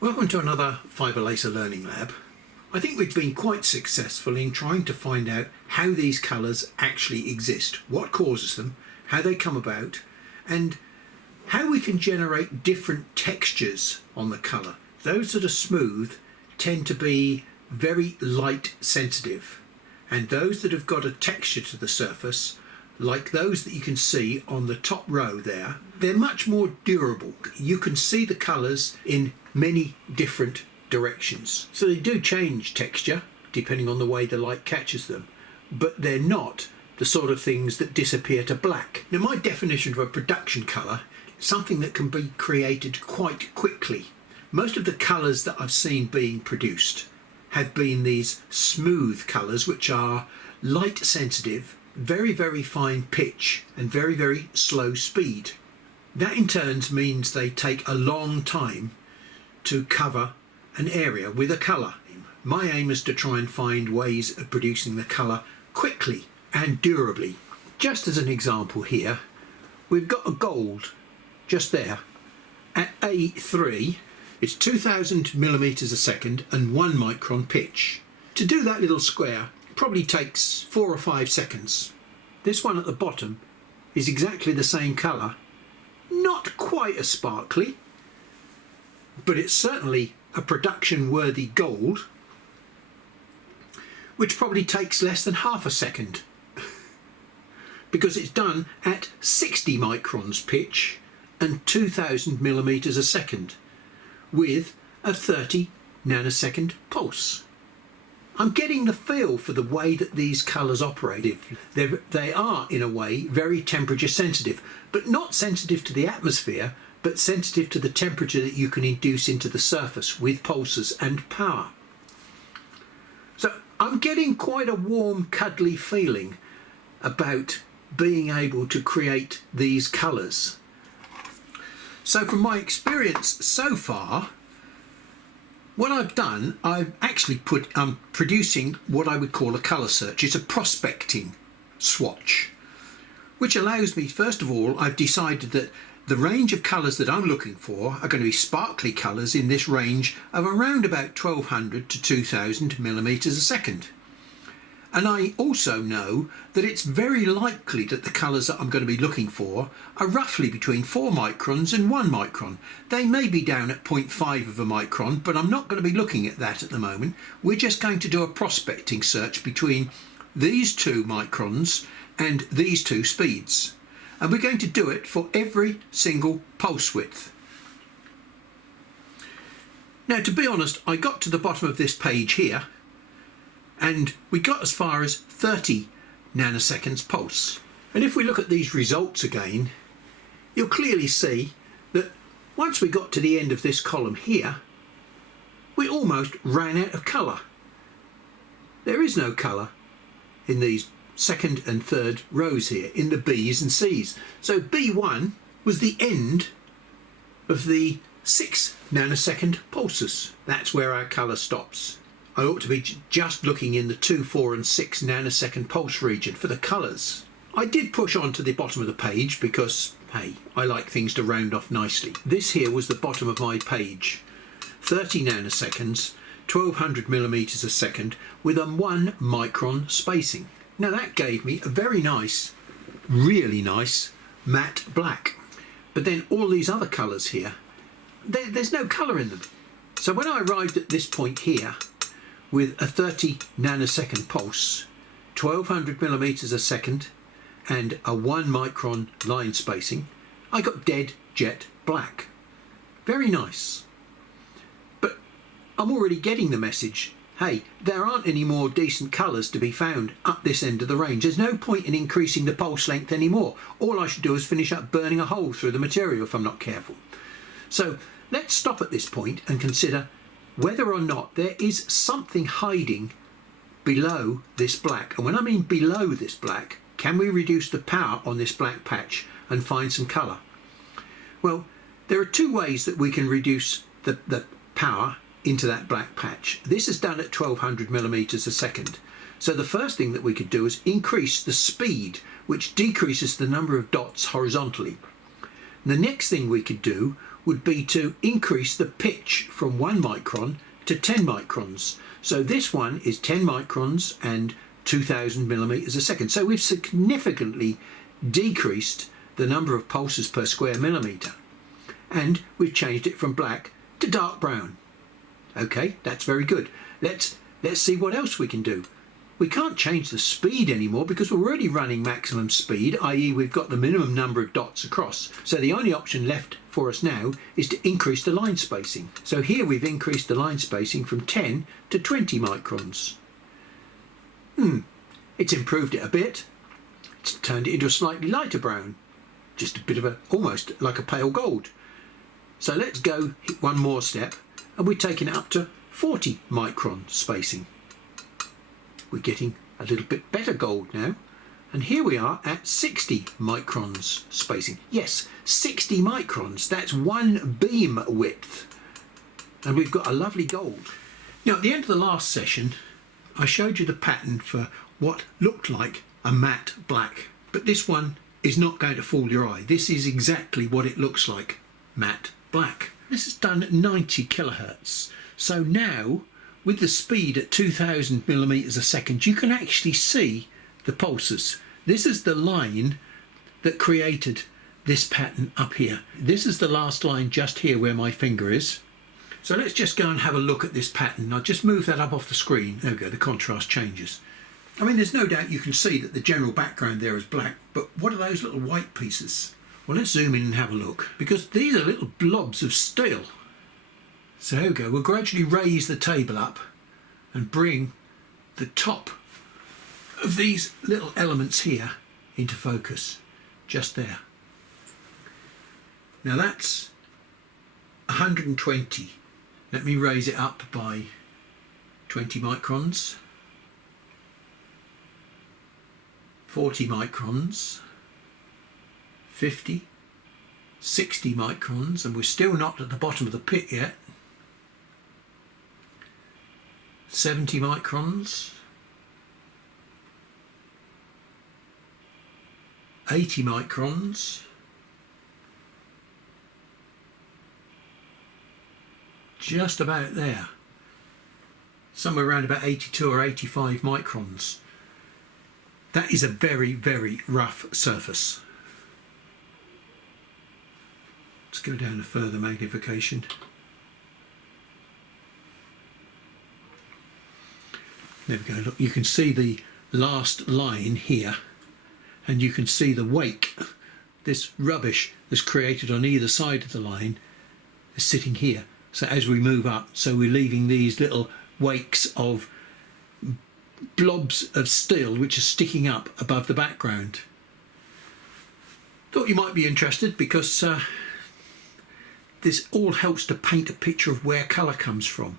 Welcome to another Fibre Laser Learning Lab. I think we've been quite successful in trying to find out how these colours actually exist, what causes them, how they come about, and how we can generate different textures on the colour. Those that are smooth tend to be very light sensitive, and those that have got a texture to the surface, like those that you can see on the top row there, they're much more durable. You can see the colours in many different directions. So they do change texture depending on the way the light catches them, but they're not the sort of things that disappear to black. Now, my definition of a production colour is something that can be created quite quickly. Most of the colours that I've seen being produced have been these smooth colours which are light sensitive, very, very fine pitch and very, very slow speed. That in turn means they take a long time to cover an area with a colour. My aim is to try and find ways of producing the colour quickly and durably. Just as an example here, we've got a gold just there at A3. It's 2000 millimeters a second and 1 micron pitch. To do that little square probably takes 4 or 5 seconds. This one at the bottom is exactly the same colour, not quite as sparkly, but it's certainly a production worthy gold, which probably takes less than half a second because it's done at 60 microns pitch and 2000 millimeters a second with a 30 nanosecond pulse. I'm getting the feel for the way that these colours operate. They are, in a way, very temperature sensitive, but not sensitive to the atmosphere, but sensitive to the temperature that you can induce into the surface with pulses and power. So I'm getting quite a warm, cuddly feeling about being able to create these colours. So from my experience so far, what I've done, I'm producing what I would call a colour search. It's a prospecting swatch, which allows me, first of all, I've decided that the range of colours that I'm looking for are going to be sparkly colours in this range of around about 1200 to 2000 millimeters a second. And I also know that it's very likely that the colours that I'm going to be looking for are roughly between 4 microns and 1 micron. They may be down at 0.5 of a micron, but I'm not going to be looking at that at the moment. We're just going to do a prospecting search between these 2 microns and these 2 speeds. And we're going to do it for every single pulse width. Now, to be honest, I got to the bottom of this page here and we got as far as 30 nanoseconds pulse. And if we look at these results again, you'll clearly see that once we got to the end of this column here, we almost ran out of colour. There is no colour in these second and third rows here, in the B's and C's. So B1 was the end of the 6 nanosecond pulses. That's where our colour stops. I ought to be just looking in the 2, 4 and 6 nanosecond pulse region for the colours. I did push on to the bottom of the page because, hey, I like things to round off nicely. This here was the bottom of my page. 30 nanoseconds, 1200 millimeters a second with a 1 micron spacing. Now that gave me a very nice, really nice matte black. But then all these other colours here, there's no colour in them. So when I arrived at this point here, with a 30 nanosecond pulse, 1200 millimeters a second and a 1 micron line spacing, I got dead jet black. Very nice. But I'm already getting the message, hey, there aren't any more decent colours to be found up this end of the range. There's no point in increasing the pulse length anymore. All I should do is finish up burning a hole through the material if I'm not careful. So let's stop at this point and consider whether or not there is something hiding below this black. And when I mean below this black, can we reduce the power on this black patch and find some colour? Well, there are 2 ways that we can reduce the power into that black patch. This is done at 1200 millimeters a second. So the first thing that we could do is increase the speed, which decreases the number of dots horizontally. And the next thing we could do would be to increase the pitch from 1 micron to 10 microns. So this one is 10 microns and 2000 millimeters a second. So we've significantly decreased the number of pulses per square millimeter, and we've changed it from black to dark brown. Okay, that's very good. Let's see what else we can do. We can't change the speed anymore because we're already running maximum speed, i.e. we've got the minimum number of dots across. So the only option left for us now is to increase the line spacing. So here we've increased the line spacing from 10 to 20 microns. It's improved it a bit. It's turned it into a slightly lighter brown. Just a bit of almost like a pale gold. So let's go one more step, and we're taking it up to 40 micron spacing. We're getting a little bit better gold now, and here we are at 60 microns spacing. Yes, 60 microns, that's one beam width, and we've got a lovely gold. Now at the end of the last session I showed you the pattern for what looked like a matte black, but this one is not going to fool your eye. This is exactly what it looks like, matte black. This is done at 90 kilohertz. So now, with the speed at 2000 millimeters a second, you can actually see the pulses. This is the line that created this pattern up here. This is the last line just here where my finger is. So let's just go and have a look at this pattern. I'll just move that up off the screen. There we go, the contrast changes. I mean, there's no doubt you can see that the general background there is black, but what are those little white pieces? Well, let's zoom in and have a look, because these are little blobs of steel. So here we go, we'll gradually raise the table up and bring the top of these little elements here into focus, just there. Now that's 120. Let me raise it up by 20 microns, 40 microns, 50, 60 microns, and we're still not at the bottom of the pit yet. 70 microns, 80 microns, just about there, somewhere around about 82 or 85 microns. That is a very, very rough surface. Let's go down to further magnification. There we go, look, you can see the last line here, and you can see the wake. This rubbish that's created on either side of the line is sitting here. So as we move up, so we're leaving these little wakes of blobs of steel which are sticking up above the background. Thought you might be interested, because this all helps to paint a picture of where colour comes from.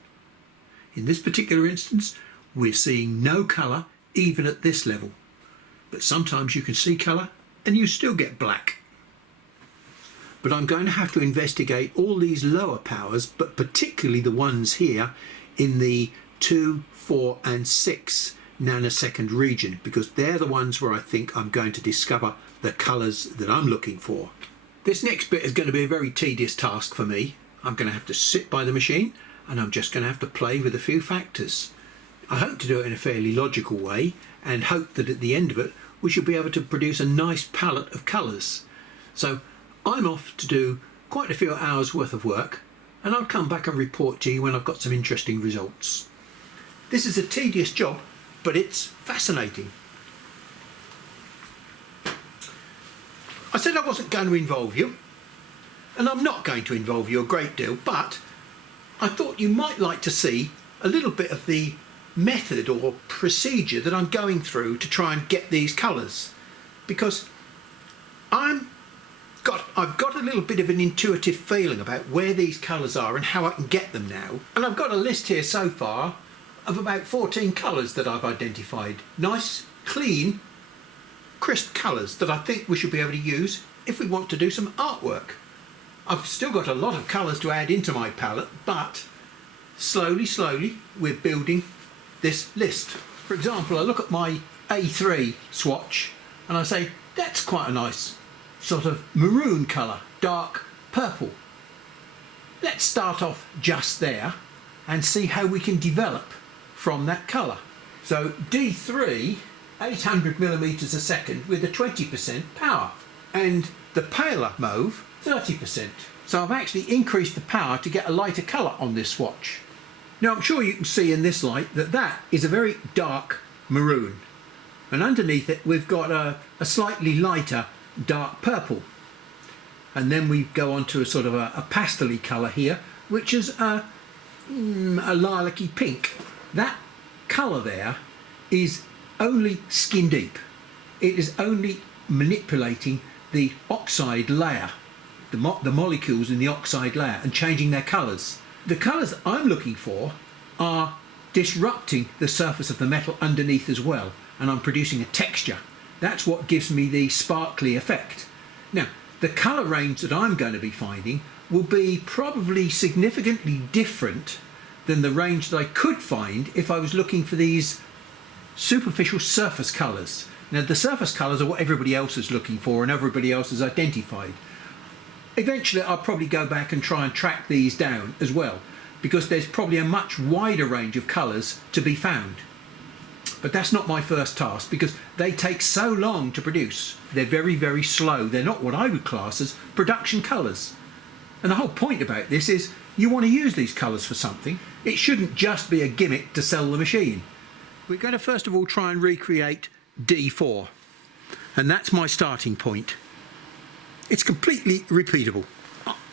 In this particular instance, we're seeing no colour even at this level, but sometimes you can see colour and you still get black. But I'm going to have to investigate all these lower powers, but particularly the ones here in the 2, 4 and 6 nanosecond region, because they're the ones where I think I'm going to discover the colours that I'm looking for. This next bit is going to be a very tedious task for me. I'm going to have to sit by the machine and I'm just going to have to play with a few factors. I hope to do it in a fairly logical way, and hope that at the end of it we should be able to produce a nice palette of colours. So I'm off to do quite a few hours worth of work, and I'll come back and report to you when I've got some interesting results. This is a tedious job, but it's fascinating. I said I wasn't going to involve you, and I'm not going to involve you a great deal, but I thought you might like to see a little bit of the method or procedure that I'm going through to try and get these colours, because I've got a little bit of an intuitive feeling about where these colours are and how I can get them now. And I've got a list here so far of about 14 colours that I've identified. Nice, clean, crisp colours that I think we should be able to use if we want to do some artwork. I've still got a lot of colours to add into my palette, but slowly we're building this list. For example, I look at my A3 swatch and I say, that's quite a nice sort of maroon colour, dark purple. let's start off just there and see how we can develop from that colour. So D3, 800 millimetres a second with a 20% power, and the paler mauve, 30%. So I've actually increased the power to get a lighter colour on this swatch. Now I'm sure you can see in this light that that is a very dark maroon, and underneath it we've got a slightly lighter dark purple, and then we go on to a sort of a pastel-y colour here, which is a lilac-y pink. That colour there is only skin deep. It is only manipulating the oxide layer, the molecules in the oxide layer, and changing their colours. The colours that I'm looking for are disrupting the surface of the metal underneath as well, and I'm producing a texture. That's what gives me the sparkly effect. Now, the colour range that I'm going to be finding will be probably significantly different than the range that I could find if I was looking for these superficial surface colours. Now, the surface colours are what everybody else is looking for and everybody else has identified. Eventually I'll probably go back and try and track these down as well, because there's probably a much wider range of colours to be found. But that's not my first task, because they take so long to produce. They're very, very slow. They're not what I would class as production colours. And the whole point about this is you want to use these colours for something. It shouldn't just be a gimmick to sell the machine. We're going to first of all try and recreate D4, and that's my starting point. It's completely repeatable.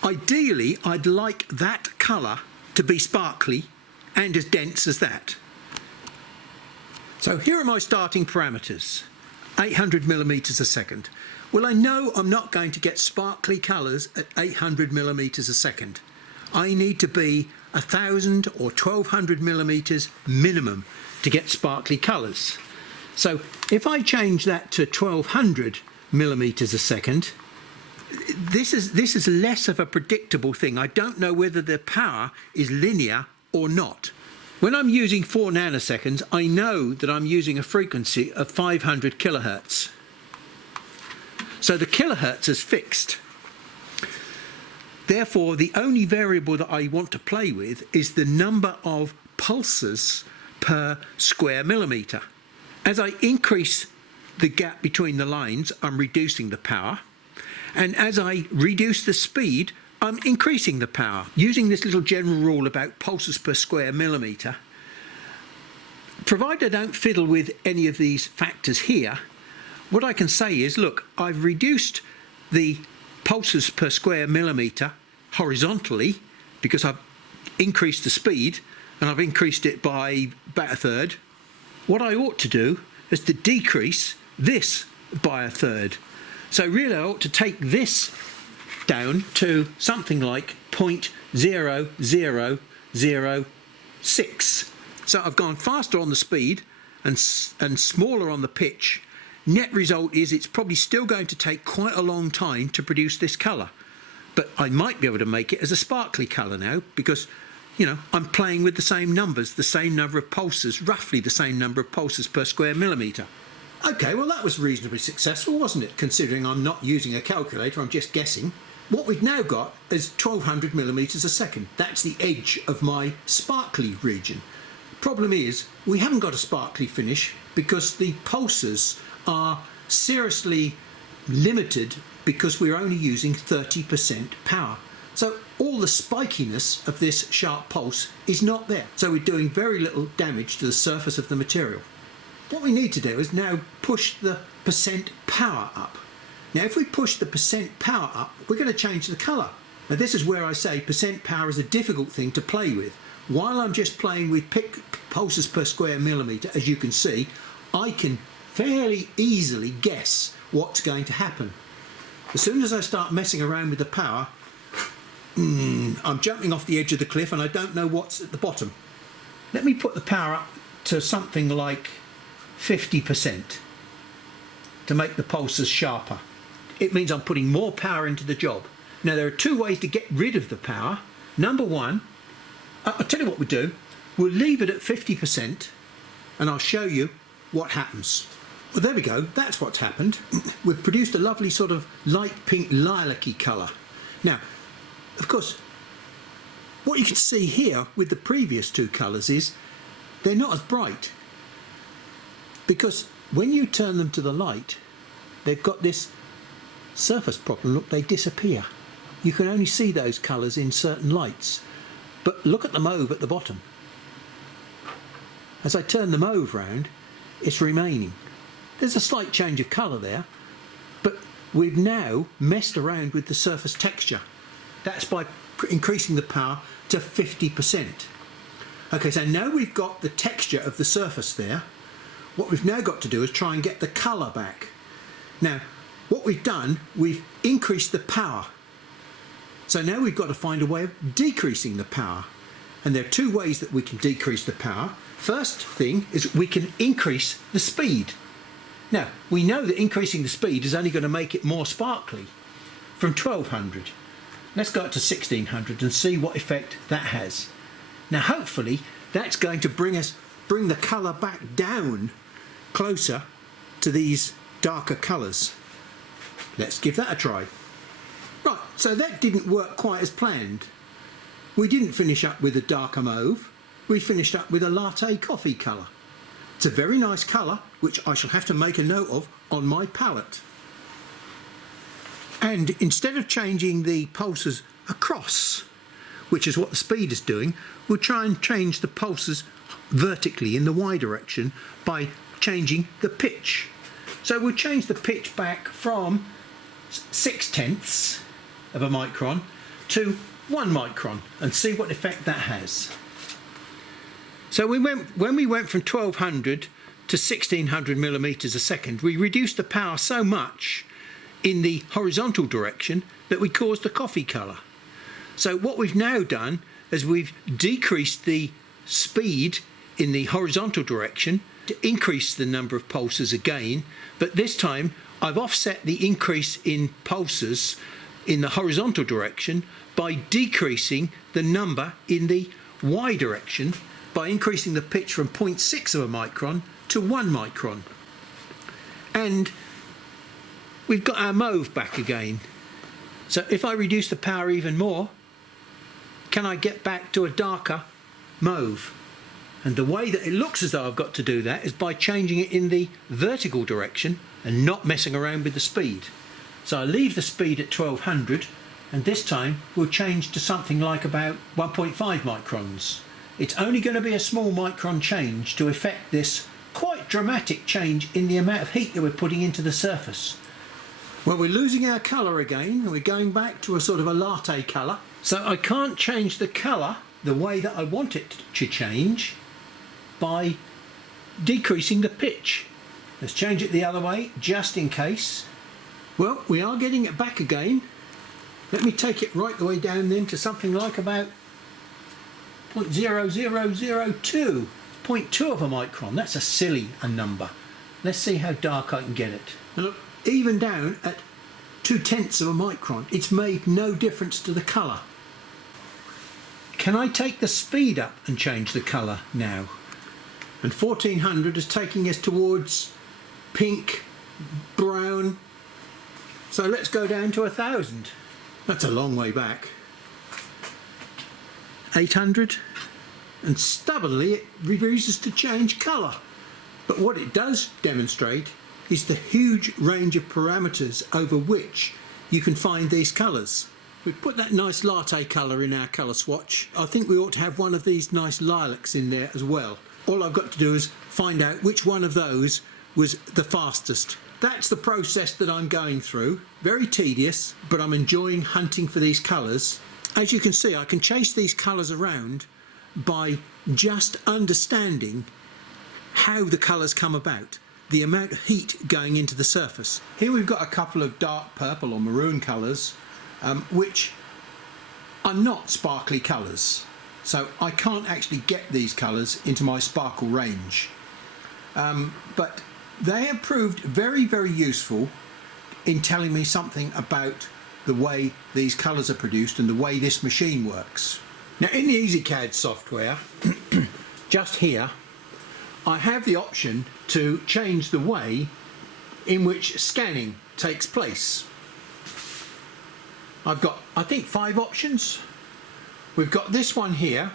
Ideally, I'd like that colour to be sparkly and as dense as that. So here are my starting parameters. 800 millimetres a second. Well, I know I'm not going to get sparkly colours at 800 millimetres a second. I need to be 1000 or 1200 millimetres minimum to get sparkly colours. So if I change that to 1200 millimetres a second, this is less of a predictable thing. I don't know whether the power is linear or not. When I'm using 4 nanoseconds, I know that I'm using a frequency of 500 kilohertz. So the kilohertz is fixed. Therefore, the only variable that I want to play with is the number of pulses per square millimetre. As I increase the gap between the lines, I'm reducing the power. And as I reduce the speed, I'm increasing the power. Using this little general rule about pulses per square millimetre, provided I don't fiddle with any of these factors here, what I can say is, look, I've reduced the pulses per square millimetre horizontally because I've increased the speed, and I've increased it by about a third. What I ought to do is to decrease this by a third. So really I ought to take this down to something like 0.0006. So I've gone faster on the speed and smaller on the pitch. Net result is it's probably still going to take quite a long time to produce this colour. But I might be able to make it as a sparkly colour now, because, you know, I'm playing with the same numbers, the same number of pulses, roughly the same number of pulses per square millimetre. Okay, well that was reasonably successful, wasn't it? Considering I'm not using a calculator, I'm just guessing. What we've now got is 1200 millimetres a second. That's the edge of my sparkly region. Problem is, we haven't got a sparkly finish because the pulses are seriously limited because we're only using 30% power. So all the spikiness of this sharp pulse is not there. So we're doing very little damage to the surface of the material. What we need to do is now push the percent power up. Now if we push the percent power up, we're going to change the colour. Now this is where I say percent power is a difficult thing to play with. While I'm just playing with pulses per square millimetre, as you can see, I can fairly easily guess what's going to happen. As soon as I start messing around with the power, I'm jumping off the edge of the cliff and I don't know what's at the bottom. Let me put the power up to something like 50% to make the pulses sharper. It means I'm putting more power into the job. Now there are two ways to get rid of the power. Number one, I'll tell you what we'll do. We'll leave it at 50% and I'll show you what happens. Well, there we go. That's what's happened. We've produced a lovely sort of light pink lilac-y colour. Now, of course, What you can see here with the previous two colours is they're not as bright, because when you turn them to the light they've got this surface problem. Look, they disappear. You can only see those colours in certain lights, but look at the mauve at the bottom. As I turn the mauve round, it's remaining. There's a slight change of colour there, but we've now messed around with the surface texture. That's by increasing the power to 50%. Okay, so now we've got the texture of the surface there. What we've now got to do is try and get the colour back. Now, what we've done, we've increased the power. So now we've got to find a way of decreasing the power. And there are two ways that we can decrease the power. First thing is we can increase the speed. Now, we know that increasing the speed is only going to make it more sparkly. From 1200, let's go up to 1600 and see what effect that has. Now, hopefully, that's going to bring the colour back down closer to these darker colours. Let's give that a try. Right, so that didn't work quite as planned. We didn't finish up with a darker mauve, we finished up with a latte coffee colour. It's a very nice colour, which I shall have to make a note of on my palette. And instead of changing the pulses across, which is what the speed is doing, we'll try and change the pulses vertically in the Y direction by changing the pitch. So we'll change the pitch back from 0.6 of a micron to 1 micron and see what effect that has. So when we went from 1200 to 1600 millimeters a second, we reduced the power so much in the horizontal direction that we caused the coffee colour. So what we've now done is we've decreased the speed in the horizontal direction to increase the number of pulses again, but this time I've offset the increase in pulses in the horizontal direction by decreasing the number in the Y direction by increasing the pitch from 0.6 of a micron to 1 micron. And we've got our mauve back again. So if I reduce the power even more, can I get back to a darker mauve? And the way that it looks as though I've got to do that is by changing it in the vertical direction and not messing around with the speed. So I leave the speed at 1200, and this time we'll change to something like about 1.5 microns. It's only going to be a small micron change to effect this quite dramatic change in the amount of heat that we're putting into the surface. Well, we're losing our colour again, and we're going back to a sort of a latte colour. So I can't change the colour the way that I want it to change by decreasing the pitch. Let's change it the other way, just in case. Well, we are getting it back again. Let me take it right the way down then to something like about 0.0002. 0.2 of a micron. That's a silly number. Let's see how dark I can get it. Now look, even down at 0.2 of a micron, it's made no difference to the colour. Can I take the speed up and change the colour now? And 1400 is taking us towards pink, brown. So let's go down to 1000. That's a long way back. 800, and stubbornly it refuses to change colour. But what it does demonstrate is the huge range of parameters over which you can find these colours. We've put that nice latte colour in our colour swatch. I think we ought to have one of these nice lilacs in there as well. All I've got to do is find out which one of those was the fastest. That's the process that I'm going through. Very tedious, but I'm enjoying hunting for these colours. As you can see, I can chase these colours around by just understanding how the colours come about, the amount of heat going into the surface. Here we've got a couple of dark purple or maroon colours, which are not sparkly colours. So I can't actually get these colours into my sparkle range. But they have proved very, very useful in telling me something about the way these colours are produced and the way this machine works. Now in the EzeCAD software, just here, I have the option to change the way in which scanning takes place. I've got, I think, 5 options. We've got this one here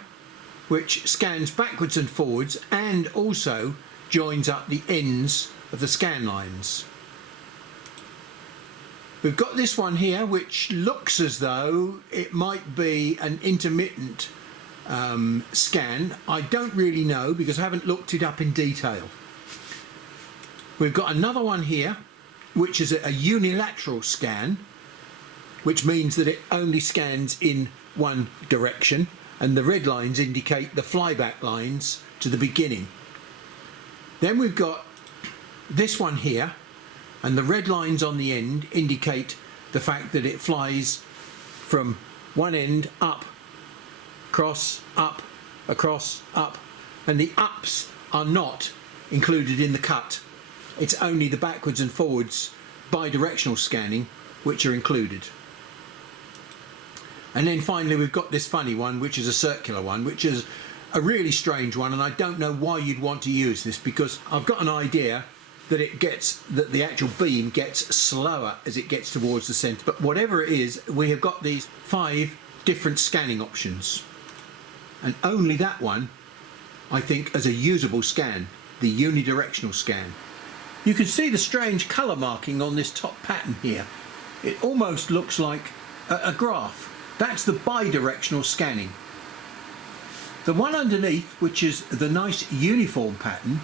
which scans backwards and forwards and also joins up the ends of the scan lines. We've got this one here which looks as though it might be an intermittent scan. I don't really know because I haven't looked it up in detail. We've got another one here which is a unilateral scan, which means that it only scans in one direction, and the red lines indicate the flyback lines to the beginning. Then we've got this one here, and the red lines on the end indicate the fact that it flies from one end up, across, up, across, up, and the ups are not included in the cut. It's only the backwards and forwards bidirectional scanning which are included. And then finally we've got this funny one, which is a circular one, which is a really strange one, and I don't know why you'd want to use this, because I've got an idea that the actual beam gets slower as it gets towards the centre. But whatever it is, we have got these 5 different scanning options, and only that one I think as a usable scan, the unidirectional scan. You can see the strange colour marking on this top pattern here. It almost looks like a graph. That's the bidirectional scanning. The one underneath, which is the nice uniform pattern,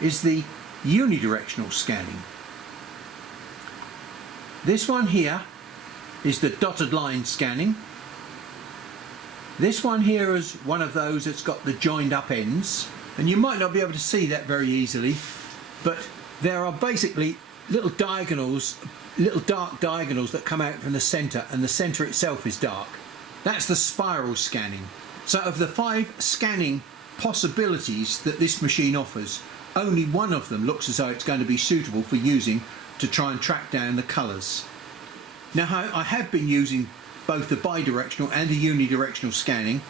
is the unidirectional scanning. This one here is the dotted line scanning. This one here is one of those that's got the joined up ends, and you might not be able to see that very easily, but there are basically little diagonals, little dark diagonals that come out from the centre, and the centre itself is dark. That's the spiral scanning. So of the 5 scanning possibilities that this machine offers, only one of them looks as though it's going to be suitable for using to try and track down the colours. Now I have been using both the bidirectional and the unidirectional scanning,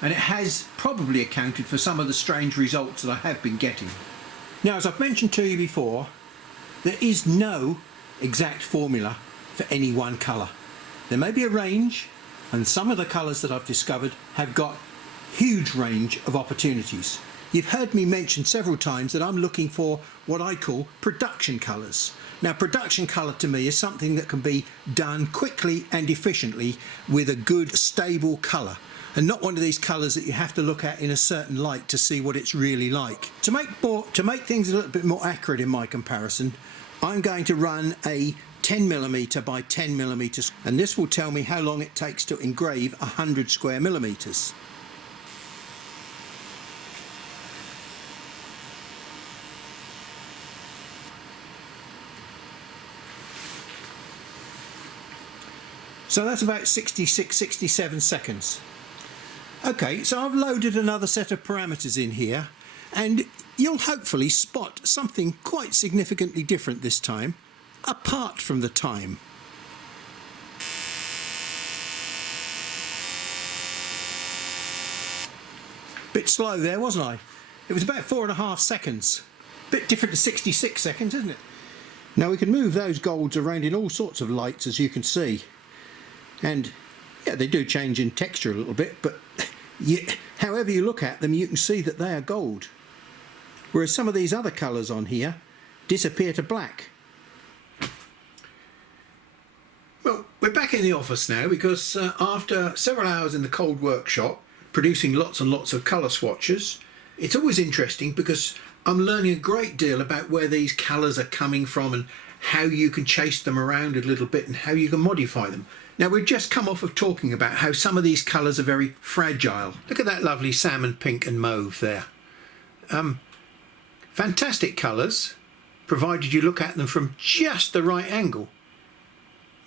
and it has probably accounted for some of the strange results that I have been getting. Now, as I've mentioned to you before, there is no exact formula for any one colour. There may be a range, and some of the colours that I've discovered have got huge range of opportunities. You've heard me mention several times that I'm looking for what I call production colours. Now, production colour to me is something that can be done quickly and efficiently with a good stable colour, and not one of these colours that you have to look at in a certain light to see what it's really like. To make things a little bit more accurate in my comparison, I'm going to run a 10mm by 10mm, and this will tell me how long it takes to engrave 100 square millimetres. So that's about 67 seconds. Okay, so I've loaded another set of parameters in here, and you'll hopefully spot something quite significantly different this time, apart from the time. Bit slow there, wasn't I? It was about 4.5 seconds. Bit different to 66 seconds, isn't it? Now we can move those golds around in all sorts of lights, as you can see. And yeah, they do change in texture a little bit, but however you look at them, you can see that they are gold. Whereas some of these other colours on here disappear to black. Well, we're back in the office now because after several hours in the cold workshop producing lots and lots of colour swatches, it's always interesting because I'm learning a great deal about where these colours are coming from and how you can chase them around a little bit and how you can modify them. Now, we've just come off of talking about how some of these colours are very fragile. Look at that lovely salmon pink and mauve there. Fantastic colours, provided you look at them from just the right angle.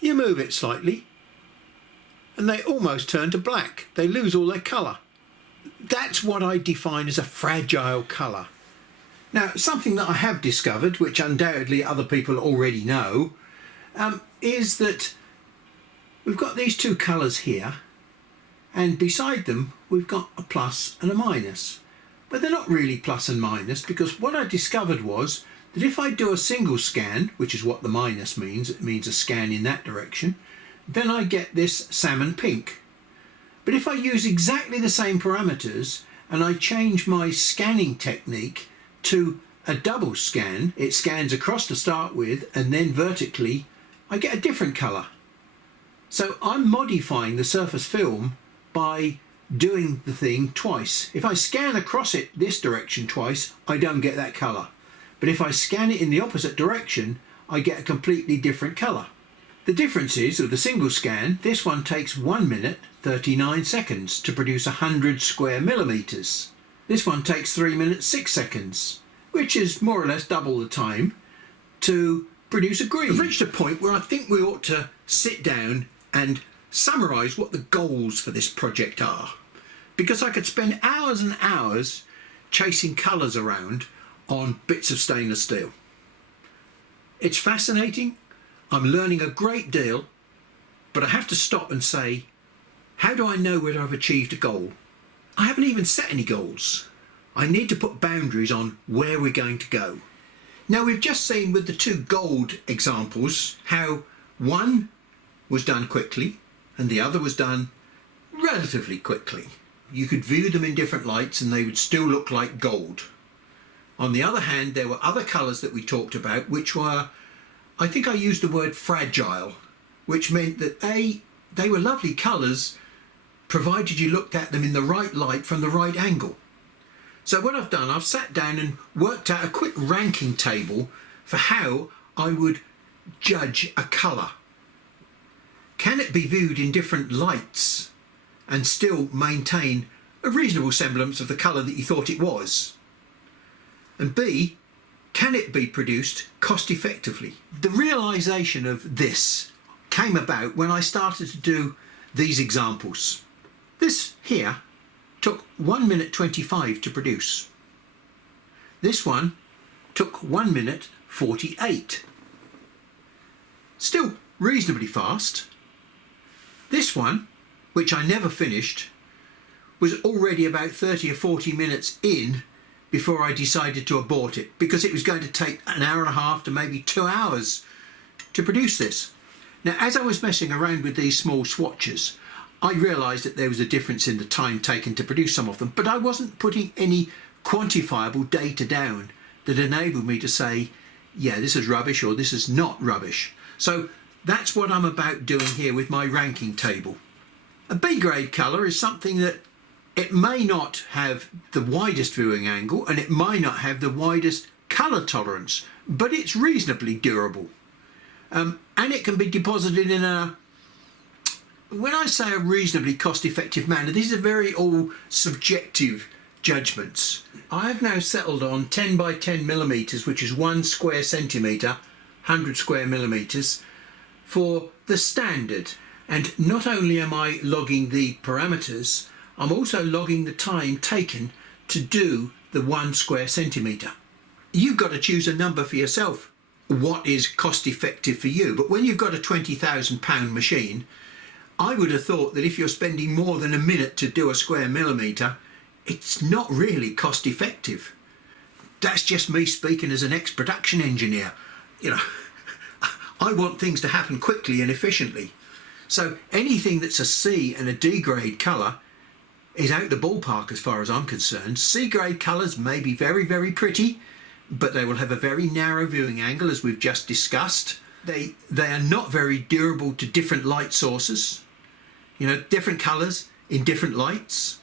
You move it slightly and they almost turn to black. They lose all their colour. That's what I define as a fragile colour. Now, something that I have discovered, which undoubtedly other people already know, is that we've got these 2 colours here, and beside them we've got a plus and a minus. But they're not really plus and minus, because what I discovered was that if I do a single scan, which is what the minus means, it means a scan in that direction, then I get this salmon pink. But if I use exactly the same parameters and I change my scanning technique to a double scan, it scans across to start with and then vertically, I get a different colour. So I'm modifying the surface film by doing the thing twice. If I scan across it this direction twice, I don't get that colour. But if I scan it in the opposite direction, I get a completely different colour. The difference is, with the single scan, this one takes 1 minute 39 seconds to produce 100 square millimetres. This one takes 3 minutes 6 seconds, which is more or less double the time to produce a green. I've reached a point where I think we ought to sit down and summarise what the goals for this project are, because I could spend hours and hours chasing colours around on bits of stainless steel. It's fascinating, I'm learning a great deal, but I have to stop and say, how do I know whether I've achieved a goal? I haven't even set any goals. I need to put boundaries on where we're going to go. Now, we've just seen with the two gold examples how one was done quickly and the other was done relatively quickly. You could view them in different lights and they would still look like gold. On the other hand, there were other colours that we talked about which were, I think I used the word fragile, which meant that they were lovely colours provided you looked at them in the right light from the right angle. So what I've done, I've sat down and worked out a quick ranking table for how I would judge a colour. Can it be viewed in different lights and still maintain a reasonable semblance of the colour that you thought it was? And B, can it be produced cost effectively? The realisation of this came about when I started to do these examples. This here took 1 minute 25 to produce. This one took 1 minute 48. Still reasonably fast. This one, which I never finished, was already about 30 or 40 minutes in before I decided to abort it, because it was going to take an hour and a half to maybe 2 hours to produce this. Now, as I was messing around with these small swatches, I realised that there was a difference in the time taken to produce some of them, but I wasn't putting any quantifiable data down that enabled me to say, yeah, this is rubbish or this is not rubbish. So that's what I'm about doing here with my ranking table. A B grade colour is something that it may not have the widest viewing angle and it may not have the widest colour tolerance, but it's reasonably durable. And it can be deposited in a, when I say a reasonably cost-effective manner, these are very all subjective judgments. I have now settled on 10 by 10 millimetres, which is 1 square centimetre, 100 square millimetres, for the standard. And not only am I logging the parameters, I'm also logging the time taken to do the 1 square centimetre. You've got to choose a number for yourself, what is cost effective for you. But when you've got a £20,000 machine, I would have thought that if you're spending more than a minute to do a square millimetre, it's not really cost effective. That's just me speaking as an ex-production engineer. You know, I want things to happen quickly and efficiently. So anything that's a C and a D grade colour is out the ballpark as far as I'm concerned. C grade colours may be very, very pretty, but they will have a very narrow viewing angle, as we've just discussed. They are not very durable to different light sources. You know, different colours in different lights.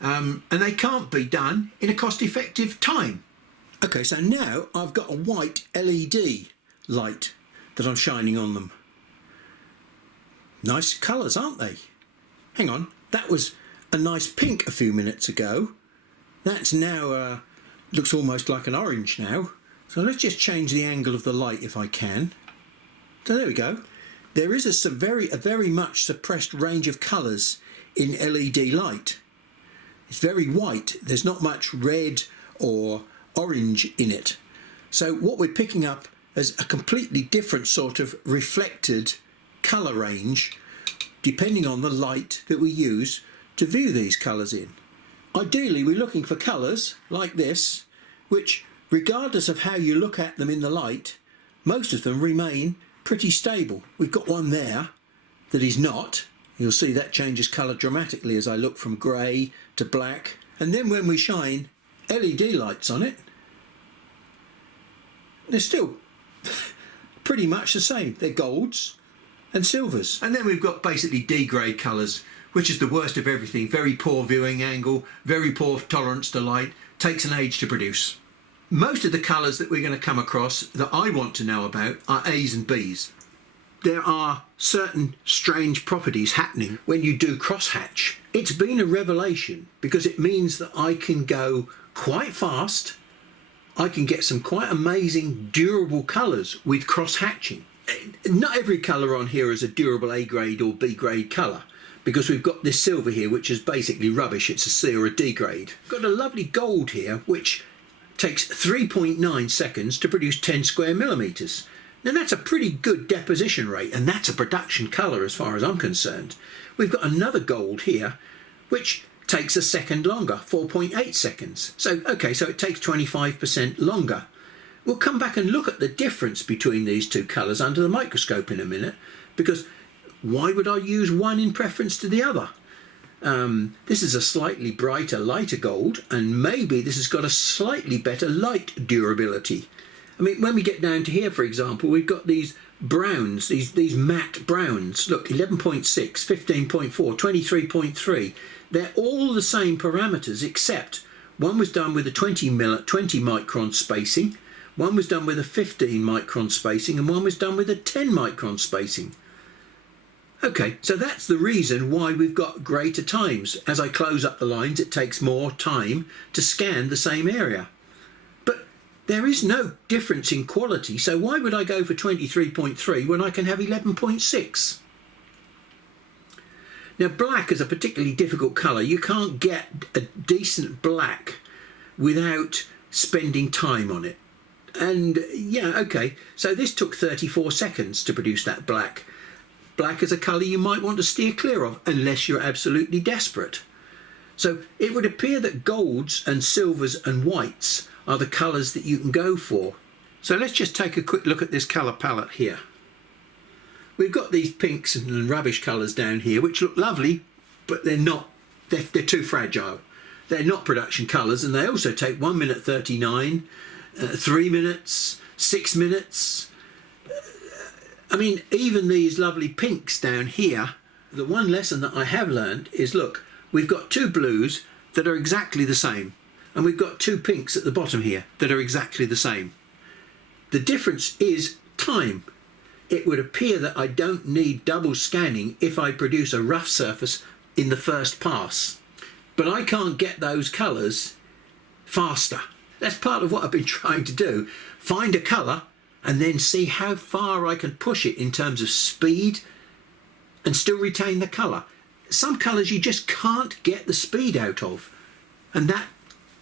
And they can't be done in a cost-effective time. Okay, so now I've got a white LED light that I'm shining on them. Nice colours, aren't they? Hang on, that was a nice pink a few minutes ago. That's now, looks almost like an orange now. So let's just change the angle of the light if I can. So there we go. There is a very much suppressed range of colours in LED light. It's very white, there's not much red or orange in it. So what we're picking up is a completely different sort of reflected colour range depending on the light that we use to view these colours in. Ideally we're looking for colours like this, which regardless of how you look at them in the light, most of them remain pretty stable. We've got one there that is not, You'll see that changes colour dramatically as I look from grey to black. And then when we shine LED lights on it, they're still pretty much the same. They're golds and silvers. And then we've got basically D grade colours, which is the worst of everything. Very poor viewing angle, very poor tolerance to light, takes an age to produce. Most of the colours that we're going to come across that I want to know about are A's and B's. There are certain strange properties happening when you do crosshatch. It's been a revelation because it means that I can go quite fast. I can get some quite amazing durable colours with cross-hatching. Not every colour on here is a durable A grade or B grade colour, because we've got this silver here which is basically rubbish. It's a C or a D grade. Got a lovely gold here which takes 3.9 seconds to produce 10 square millimetres. Now that's a pretty good deposition rate, and that's a production colour as far as I'm concerned. We've got another gold here which takes a second longer, 4.8 seconds. So okay, so it takes 25% longer. We'll come back and look at the difference between these two colours under the microscope in a minute, because why would I use one in preference to the other? This is a slightly brighter, lighter gold, and maybe this has got a slightly better light durability. I mean, when we get down to here, for example, we've got these browns, these matte browns. Look, 11.6, 15.4, 23.3. They're all the same parameters, except one was done with a 20 micron spacing, one was done with a 15 micron spacing, and one was done with a 10 micron spacing. Okay, so that's the reason why we've got greater times. As I close up the lines, it takes more time to scan the same area. But there is no difference in quality, so why would I go for 23.3 when I can have 11.6? Now, black is a particularly difficult colour. You can't get a decent black without spending time on it. And yeah, okay, so this took 34 seconds to produce that black. Black is a colour you might want to steer clear of unless you're absolutely desperate. So it would appear that golds and silvers and whites are the colours that you can go for. So let's just take a quick look at this colour palette here. We've got these pinks and rubbish colours down here which look lovely, but they're not, they're too fragile. They're not production colours, and they also take 1 minute 39, 3 minutes, 6 minutes. I mean, even these lovely pinks down here, the one lesson that I have learned is, look, we've got two blues that are exactly the same, and we've got two pinks at the bottom here that are exactly the same. The difference is time. It would appear that I don't need double scanning if I produce a rough surface in the first pass. But I can't get those colours faster. That's part of what I've been trying to do. Find a colour and then see how far I can push it in terms of speed and still retain the colour. Some colours you just can't get the speed out of, and that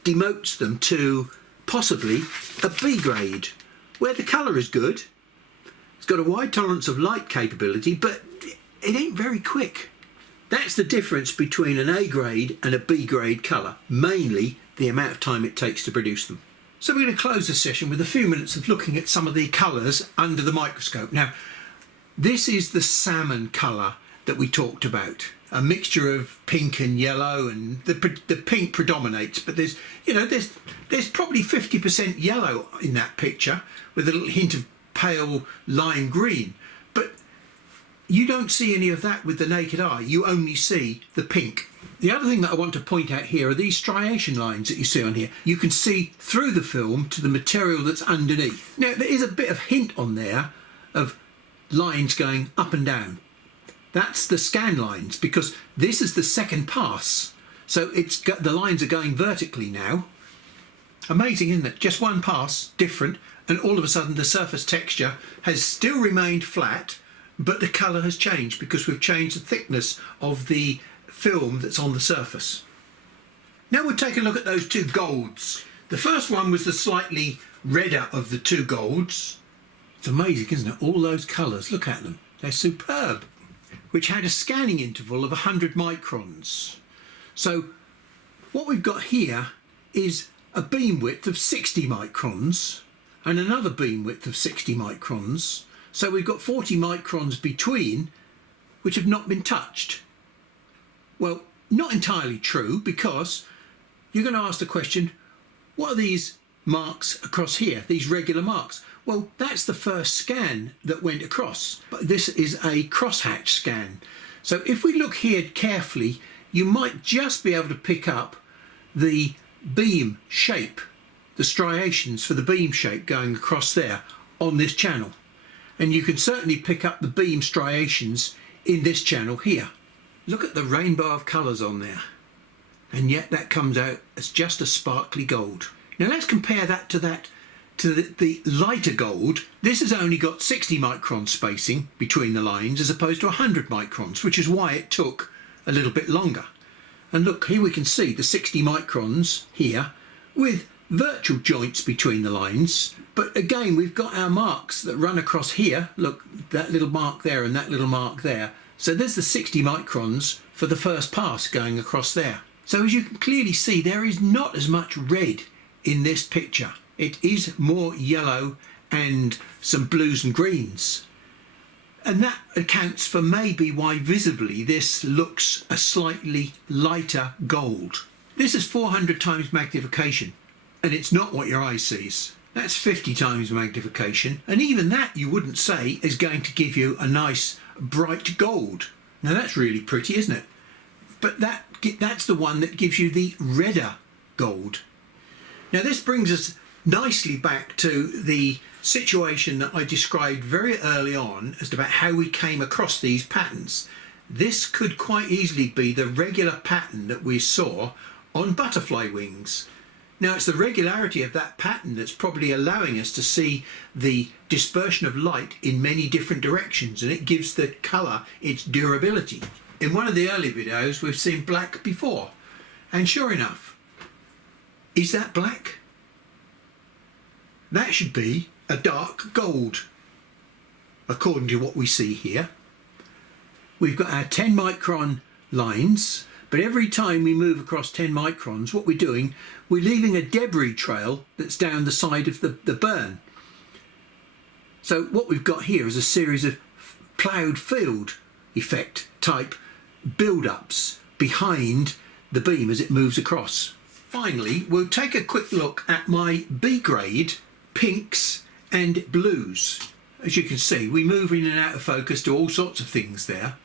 demotes them to possibly a B grade, where the colour is good. It's got a wide tolerance of light capability, but it ain't very quick. That's the difference between an A grade and a B grade colour, mainly the amount of time it takes to produce them. So we're going to close the session with a few minutes of looking at some of the colours under the microscope. Now, this is the salmon colour that we talked about. A mixture of pink and yellow, and the pink predominates, but there's probably 50% yellow in that picture with a little hint of pale lime green. But you don't see any of that with the naked eye. You only see the pink. The other thing that I want to point out here are these striation lines that you see on here. You can see through the film to the material that's underneath. Now, there is a bit of hint on there of lines going up and down. That's the scan lines, because this is the second pass. So the lines are going vertically now. Amazing, isn't it? Just one pass, different, and all of a sudden the surface texture has still remained flat, but the colour has changed because we've changed the thickness of the film that's on the surface. Now we'll take a look at those two golds. The first one was the slightly redder of the two golds. It's amazing, isn't it? All those colours, look at them. They're superb. Which had a scanning interval of 100 microns. So what we've got here is a beam width of 60 microns and another beam width of 60 microns. So we've got 40 microns between, which have not been touched. Well, not entirely true, because you're going to ask the question, what are these marks across here, these regular marks? Well, that's the first scan that went across, but this is a crosshatch scan. So if we look here carefully, you might just be able to pick up the beam shape, the striations for the beam shape going across there on this channel. And you can certainly pick up the beam striations in this channel here. Look at the rainbow of colours on there. And yet that comes out as just a sparkly gold. Now let's compare that to the lighter gold. This has only got 60 micron spacing between the lines as opposed to 100 microns, which is why it took a little bit longer. And look, here we can see the 60 microns here with virtual joints between the lines. But again, we've got our marks that run across here. Look, that little mark there and that little mark there. So there's the 60 microns for the first pass going across there. So as you can clearly see, there is not as much red in this picture. It is more yellow and some blues and greens. And that accounts for maybe why visibly this looks a slightly lighter gold. This is 400 times magnification, and it's not what your eye sees. That's 50 times magnification, and even that you wouldn't say is going to give you a nice bright gold. Now that's really pretty, isn't it? But that's the one that gives you the redder gold. Now this brings us nicely back to the situation that I described very early on as to about how we came across these patterns. This could quite easily be the regular pattern that we saw on butterfly wings. Now it's the regularity of that pattern that's probably allowing us to see the dispersion of light in many different directions, and it gives the colour its durability. In one of the early videos we've seen black before, and sure enough, is that black? That should be a dark gold, according to what we see here. We've got our 10 micron lines, but every time we move across 10 microns, what we're doing, we're leaving a debris trail that's down the side of the burn. So what we've got here is a series of ploughed field effect type build-ups behind the beam as it moves across. Finally, we'll take a quick look at my B grade pinks and blues. As you can see, we move in and out of focus to all sorts of things there.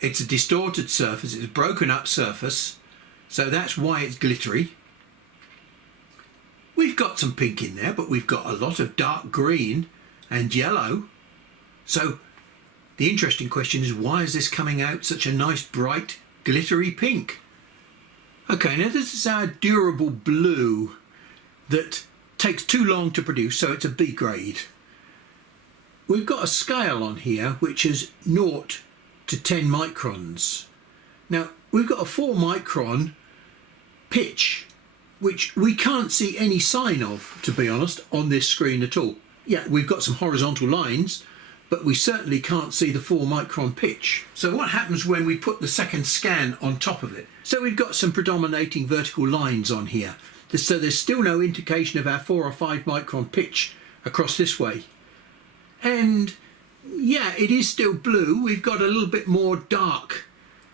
It's a distorted surface, it's a broken up surface, so that's why it's glittery. We've got some pink in there, but we've got a lot of dark green and yellow. So the interesting question is, why is this coming out such a nice bright glittery pink? Okay, now this is our durable blue that takes too long to produce, so it's a B grade. We've got a scale on here which is 0 to 10 microns. Now we've got a 4 micron pitch, which we can't see any sign of, to be honest, on this screen at all. Yeah, we've got some horizontal lines, but we certainly can't see the 4 micron pitch. So what happens when we put the second scan on top of it? So we've got some predominating vertical lines on here. So there's still no indication of our 4 or 5 micron pitch across this way. And yeah, it is still blue. We've got a little bit more dark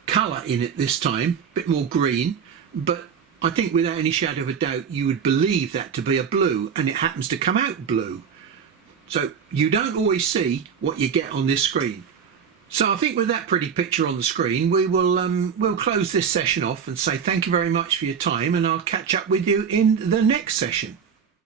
colour in it this time, a bit more green, but I think without any shadow of a doubt you would believe that to be a blue, and it happens to come out blue. So you don't always see what you get on this screen. So I think with that pretty picture on the screen, we'll close this session off and say thank you very much for your time, and I'll catch up with you in the next session.